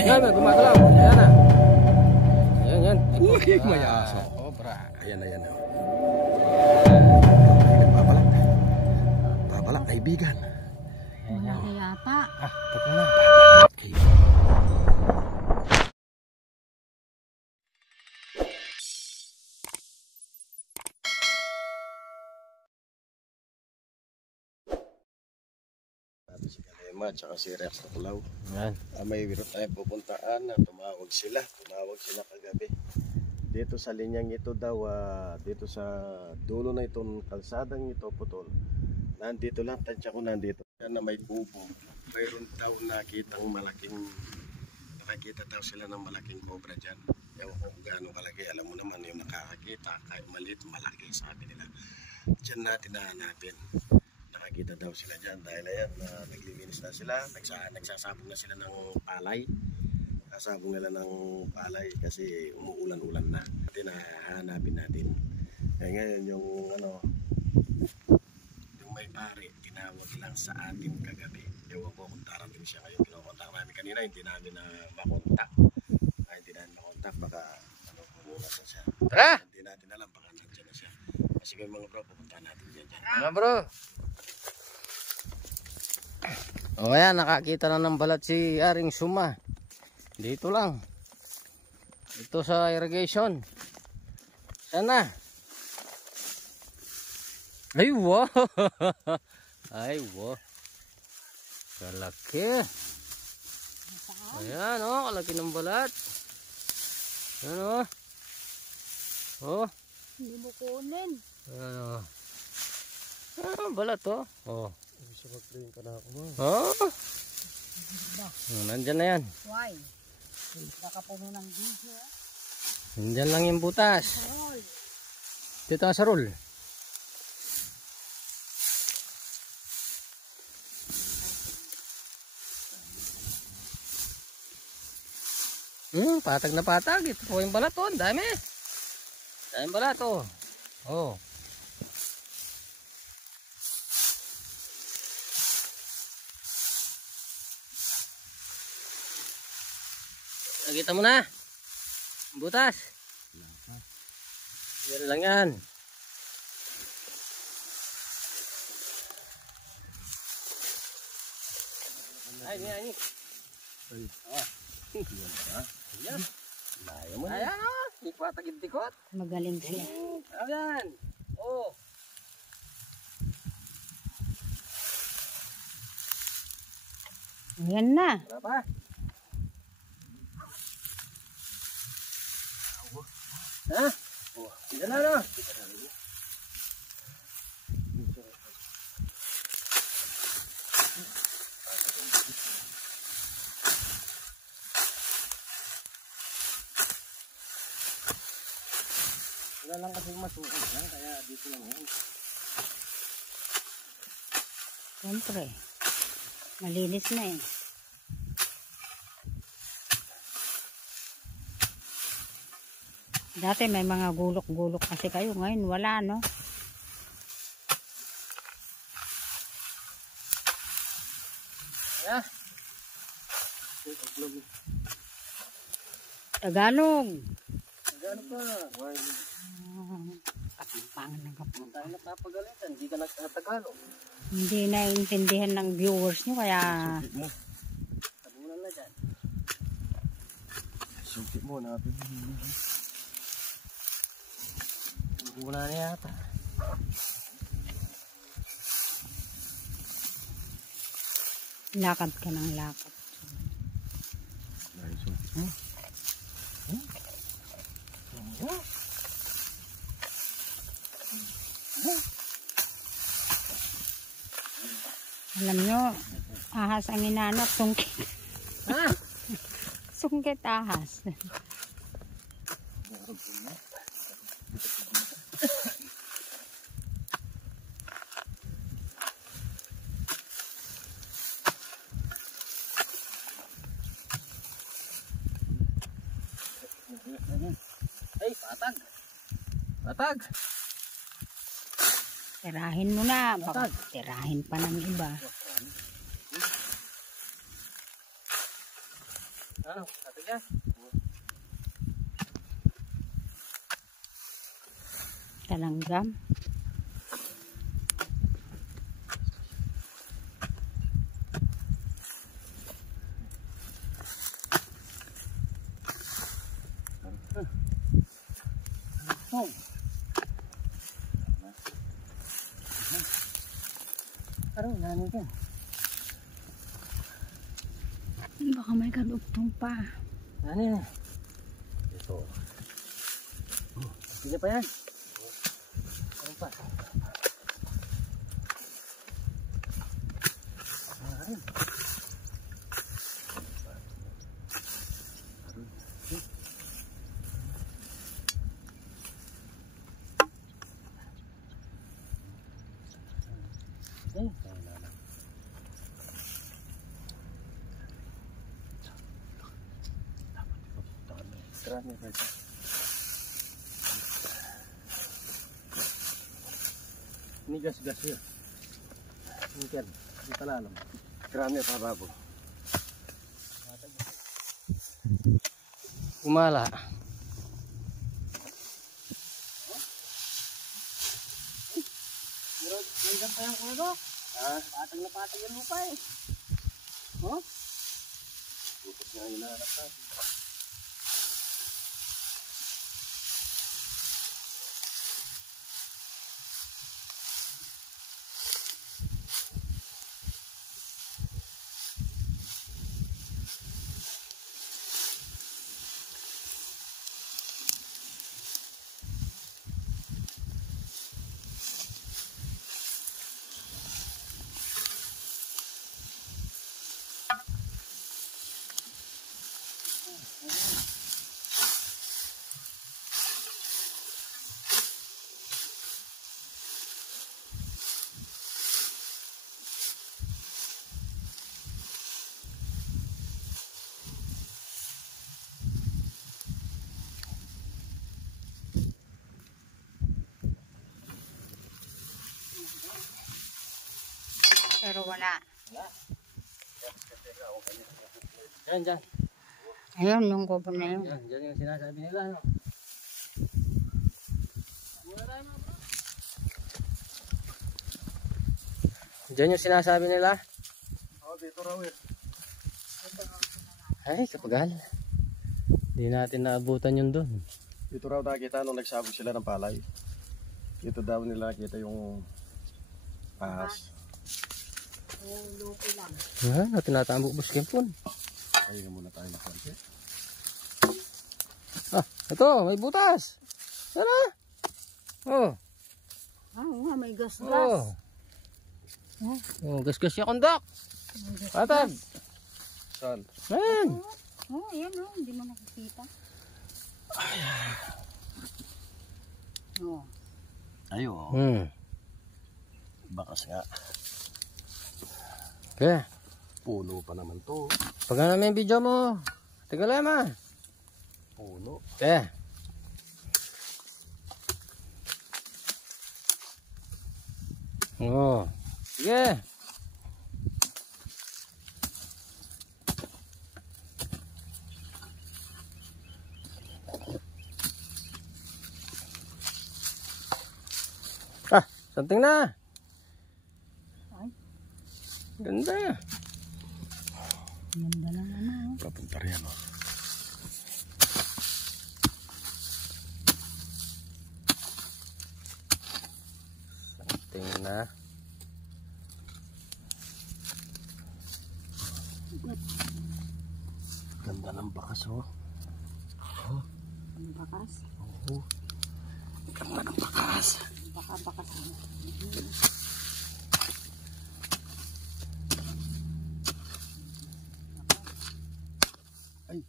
Yan, gumagalaw. Ayan na. Ayan, yan. Uy, may aso. Cobra. Ayan na yan. Babalak, kaibigan. Wala na yata. Teka na. Okay. Si Kalema at si Rex na Kulaw. Yan. May biro tayo pupuntaan na tumawag sila kagabi. Dito sa linyang ito daw, dito sa dulo na itong kalsadang ito putol. Nandito lang, tansya ko nandito. Yan na may bubo. Mayroon daw nakita daw sila ng malaking cobra dyan. Ewan ko kung gaano kalaki. Alam mo naman yung nakakakita, kahit maliit, malaki sabi nila. Dyan natin nahanapin. Nakakita daw sila dyan dahil ayan, naglilinis na sila, nagsasabong na sila ng palay. Nasabong nila ng palay kasi umuulan-ulan na. Hanahanapin natin. Kaya ngayon yung may pare, tinawag lang sa atin kagabi. Ewan ko kung darating siya ngayon. Kinokontak namin kanina, hindi namin na makontak. Hindi namin makontak, baka pumunta siya. Tara! Hindi natin alam, baka nandiyan na siya. Kasi kaya mga bro, pupunta natin dyan. Ano bro? O ayan, nakakita na ng balat si Aring Suma. Dito lang. Ito sa irrigation. Sana. Ay wow. Ay wow. Kalaki. Ayan oh, kalaki ng balat. Ayan oh. Oh. Hindi mo kunin. Ayan oh. Balat oh. Oh. Gusto mag-train ka na ako mo. Oh. Nandyan na yan. Why? Baka puno ng video ah. Nandyan lang yung butas. Dito sa roll. Patag na patag. Ito po yung balat oh. Ang dami. Daming balat oh. Oh. Nakita mo na. Butas. Yan lang yan. Ay, ni. Ayan. Ayan o. Ikot, tagid-tikot. Magaling siya. Ayan. Oh. Ayan na. Berapa? Hah? Oh, yan na no. Wala lang kasi masukan lang, kaya dito lang yan. Siyempre. Malinis na eh. Dati may mga gulok-gulok kasi kayo. Ngayon wala no. Yeah. Tagalog. Tagalog pa. Kapampangan ng kapampangan. Tayo napapagalitan, hindi ka nagtatagalog. Hindi naiintindihan ng viewers nyo kaya Tabunan na dyan. Sukit mo natin. Wala na yata. lakad ka ng lakad. Alam nyo, ahas ang inanap, sungkit. Sungkit ahas. Ay, patag. Patag. Tirahin mo na, baka tirahin pa ng iba. Ano? Ate ka? Talanggam. Ano? Nani ka? Baka may kadugtong pa. Nani na? Ito. Sige pa yan. Ano pa? Marami pa ito. Ini gas-gas yun. Mungkin. Hindi pala alam. Marami pa babo. Gumala. Nandiyan pa yung kulo. Patag na patag yung lupa eh. Oh? Bukot nga yung nahanap natin. Pero wala. Diyan, diyan. Ayun, yung kubo na yun. Diyan, diyan yung sinasabi nila. No? Diyan yung sinasabi nila. Oo, dito raw eh. Ay, kapagal. Hindi natin naabutan yun doon. Dito raw nakita nung nagsabog sila ng palay. Dito daw nila nakita yung ahas. Yung lupi lang. Yan, tinatambok buskin po. Ayun muna tayo na konti. Ah, ito, may butas. Sana? Oh. Ah, nga, may gas-gas. Oh. Oh, gas-gas siya kondak. Patag. Saan? Man. Oh, ayan oh, hindi mo nakikita. Oh. Ayo. Bakas nga. Okay. Puno pa naman to. Pagka namin yung video mo. Tiga lang ah. Puno. Okay. Oh. Sige. Ah, something na. Ay. Ganda. Ganda na naman. Papunta rin oh. Something na. Ganda ng bakas oh. Ano bakas? Oo. Ganda ng bakas. Baka bakas. Ay.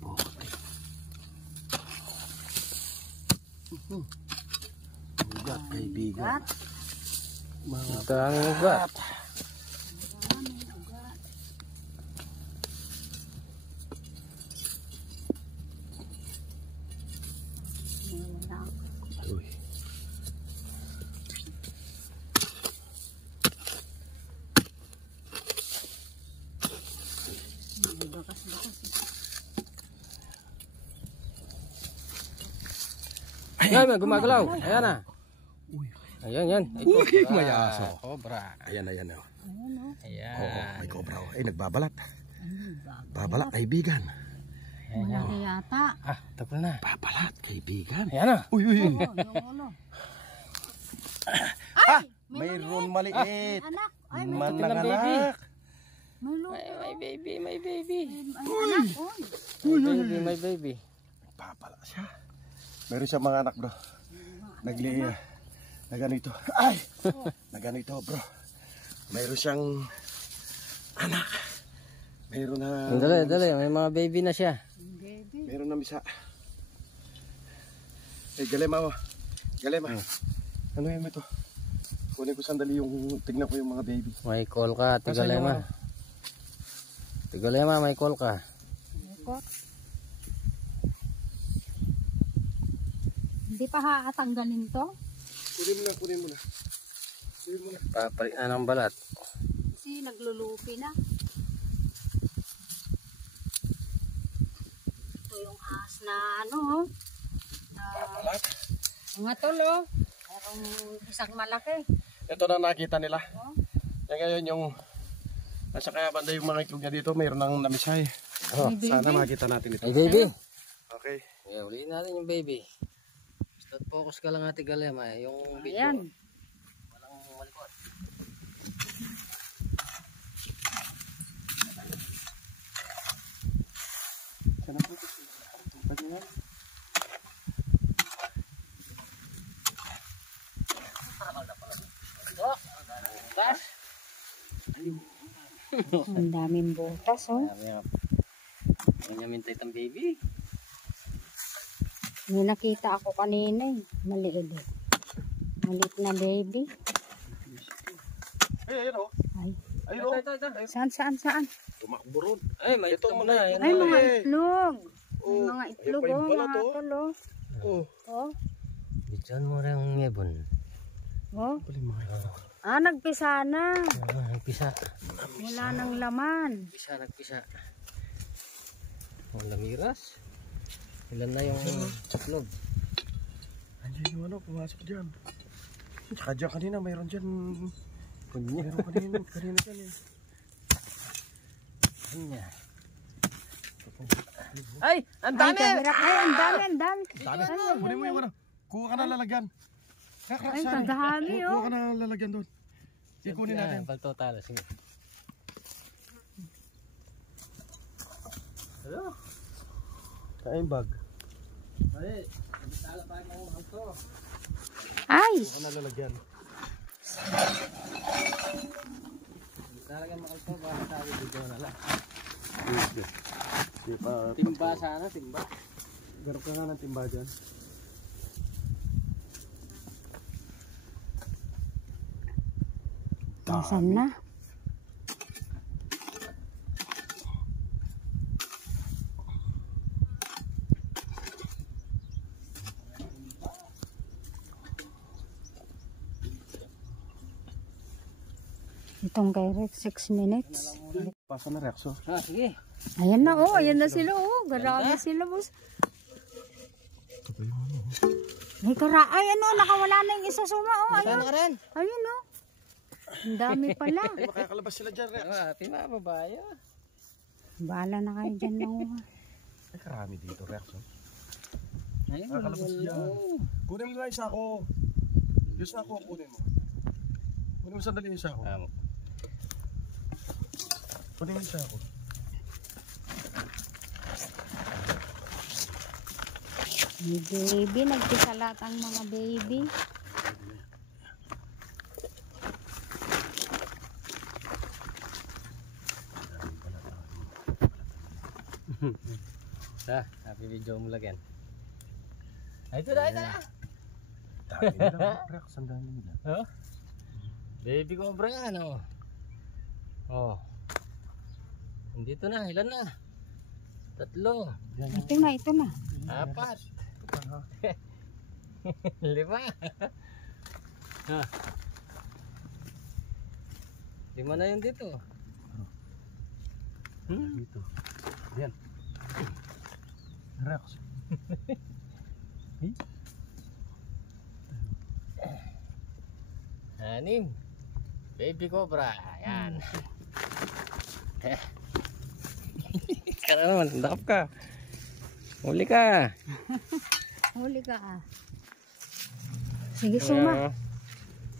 Bote. Ugat, kaibigan. Mga Ang ugat. uy. Yan, gumagalaw. Ayan na. Ayan, yan. Ay, Uy, cobra. may aso. Cobra. Ayan, ayan. Oh. Ayan. Oo, may cobra. Oh. Ay, nagbabalat. Babalat, kaibigan. Malaki yata. Ah, tapos na. Babalat, kaibigan. Ayan na. Uy, uy, uy. Oo, yung ulo. Mayroon maliit. Anak. Ay, may Mananganak. lulo. May baby, may baby. Anak. Uy. My baby, my baby. Papala siya. Meron siyang mga anak, bro. Nagano ito. Ay! Nagano ito, bro. Meron siyang anak. Meron na... Dali. May mga baby na siya. Baby. Meron na misa. Eh, Galema, oh. Galema. Ano yun ito? Kunin ko sandali yung... Tignan ko yung mga baby. May call ka, Tigalema. Tigalema, may call ka. Hindi pa haatanggalin to? Kunin mo na. Kunin mo na. Papalit na ng balat. Kasi naglulupi na. Ito yung ahas na ano, oh. Babalat. Mga tulo. Merong isang malaki. Ito na nakita nila. Oh. Yan ngayon yung... Nasa kaya banda yung mga itlog niya dito. Mayroon ng namisay. Oh, May baby. Sana makita natin ito. may baby. Okay. Yeah, uliin natin yung baby. Basta focus ka lang, Tigalema. Yung video. Ayan. Walang malikot. Sana po ito. Pagyan. Tas. Ang daming butas, oh. May mintay tang baby. May nakita ako kanina, eh. Maliit, eh. Maliit na baby. Ay, ayun o. Ay. Ayun o. Saan? Tumakbo ron. Ay, may Ito itlog mga na. itlog. Ay, mga Eh. itlog. May Oh, mga ayun itlog, pa yung oh. balat, Mga oh. tulo. Oh. Oh. Bidyan mo rin ang ngebon. Oh. Pali mga itlog. Ah, nagpisa na. Nagpisa. Wala nang laman. Nagpisa. Ang lamiras. Ilan na yung itlog? Andiyan yung ano, pumasok dyan. Tsaka dyan kanina, mayroon dyan. Mayroon kanina dyan eh. Kanya. Ay! Ang dami! Ay, ang dami. Dami. Kunin mo yung ano. Kuha ka na lalagyan. Ay, kadami, Kuha oh. ka na lalagyan doon. Ikunin natin. Pagtotala, sige. Hello? Kain bag. Ay, nagtala pa yung mahal to. Ay! Kuha ka na lalagyan. Talagang mahal to, baka sabi dito na lang. Di pa. Timba sana, timba. Garap ka nga ng timba dyan. Nasaan na? Itong kay Rex, 6 minutes. Pasa na Rexo. Ah, sige. Ayan na, oh. Ayan na sila, oh. Garami sila, boss. Ito pa yung ano. May kara. Ay, ano, nakawala na yung isa suma, oh. Ayun. Sana ka rin. Ayun, oh. Ang dami pala. Ay, makakalabas sila dyan Rex. Ah, pinababayo. Bahala na kayo dyan, oh. Ay, karami dito Rexo. Ayun, Makakalabas wala. dyan. Kunin mo na yung sako. Yung sako, kunin mo. Kunin mo sandali yung sako. Kunin mo yung sako. May baby. Nagpisalat ang mga baby. Happy video mo lagyan. Ay, ito na. Dami nila Rex. Ang dami nila. Oh. Baby cobra yan, oh. Oh. Nandito na, ilan na? 3. Ito na. 4. 5. Ha. 5 na yun dito. Dito. Yan. Rex. 6. Baby cobra. Ayan. Kaya naman, dakap ka. Huli ka. Huli ka ah. Sige, Suma.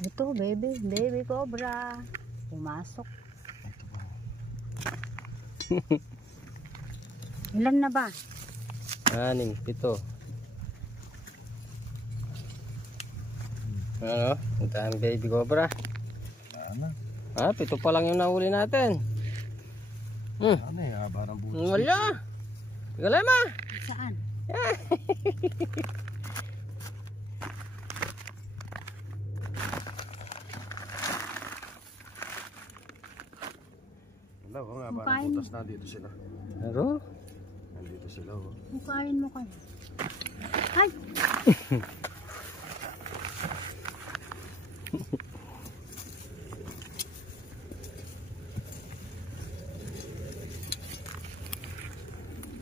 Ito, baby. Baby cobra. Pumasok. Ilan na ba? 6, 7. Ano? Ang daming baby cobra. Ano? 7 pa lang yung nahuli natin. Ano eh, haba ng butas. Wala. Galema. Saan? Wala, haba ng Kain. butas. Nandito sila. Pero? Nandito sila, oh. Bukain mo kayo. Ay!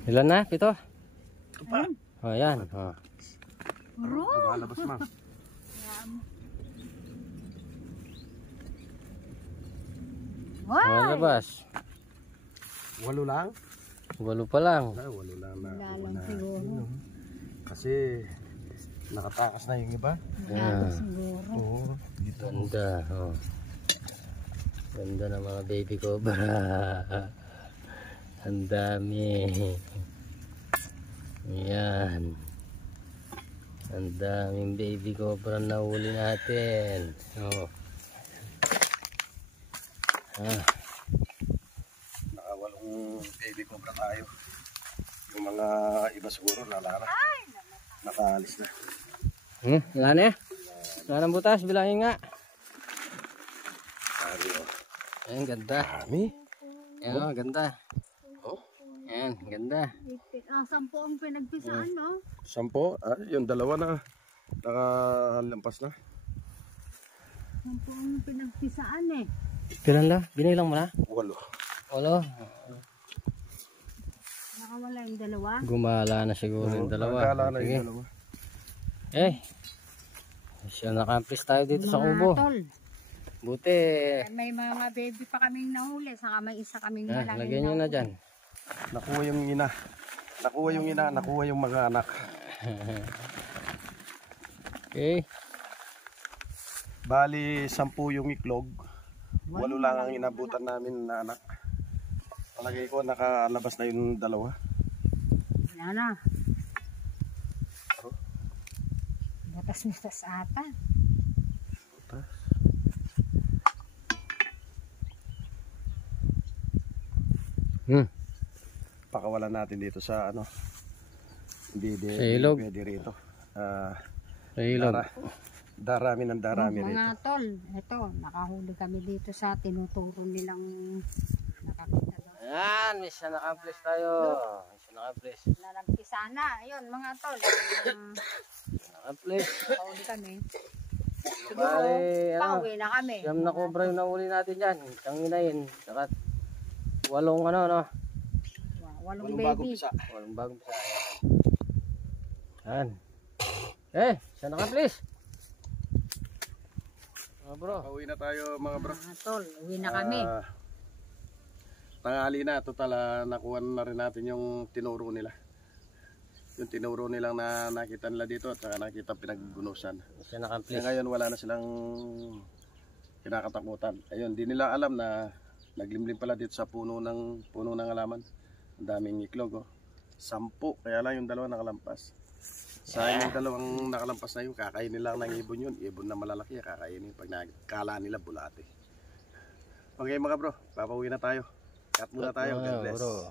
Ilan na? 7? Ayun. Oh, yan. Oh. Ro! Lumalabas, ma'am. Wow! Labas. 8 lang? 8 pa lang. Wala, 8 lang na. Wala lang siguro. Kasi nakatakas na yung iba. Wala siguro. Oo, dito. Ganda. Oh. Ganda ng mga baby cobra. Ang dami. Yan. Ang daming baby cobra na huli natin. Oh. Nakawalong baby cobra tayo. Yung mga iba siguro nalara. Nakaalis na. Wala na eh. Wala ng butas. Bilangin nga. Sabi, oh. Ayan, ganda. Dami. Ayan, oh, ganda. Oh. Ayan, ganda. 10 ang pinagpisaan, no? 10. Yung 2 na. Nakalampas na. 10 ang pinagpisaan eh. Kailan la? Binilang mo na? 8. Wala. Nakawala yung 2. Gumala na siguro yung 2. Nagkala na Sige. yung 2. Eh. Siya nakamplis tayo dito sa kubo. Tol. Buti. May mga baby pa kaming nahuli. Saka may isa kaming malaki. Lagyan nyo na dyan. Nakuha yung ina. Nakuha yung ina. Nakuha yung mga anak. Okay. Bali 10 yung iklog. 8 lang ang inabutan namin na anak. Palagay ko nakalabas na yung 2. Wala na. Batas-batas ata. Pakawalan natin dito sa ano. Hindi Sa ilog. pwede rito. Sa ilog. Darami ng darami rito. Mga tol, ito, nakahuli kami dito sa tinuturo nilang nakakita daw. Ayan, may siya nakamplis tayo. May siya nakamplis. Nalagpisa na. Ayun, mga tol. Nakamplis. Nakahuli kami. Siguro, Bali, ano, pauwi na kami. siyam na cobra yung nahuli natin dyan. Isang inayin. Saka 8 ano, no? 8 bagong baby. pisa. Walang bagong pisa. Ayan. Eh, siya nakamplis. Bro. Pauwi na tayo mga bro. Mga tol, uwi na kami. Tanghali na, total nakuha na rin natin yung tinuro nila. Yung tinuro nilang na nakita nila dito at saka nakita pinaggunusan. Siya nakamplis. Ngayon wala na silang kinakatakutan. Ayun, di nila alam na naglimlim pala dito sa puno ng halaman. Ang daming iklog, oh. 10, kaya lang yung 2 nakalampas. Sayang yung 2 nakalampas na yun, kakainin lang ng ibon yun. Ibon na malalaki, kakainin pag nagkala nila bulate. Okay mga bro, papauwi na tayo. Cut muna tayo, God bless. Bro.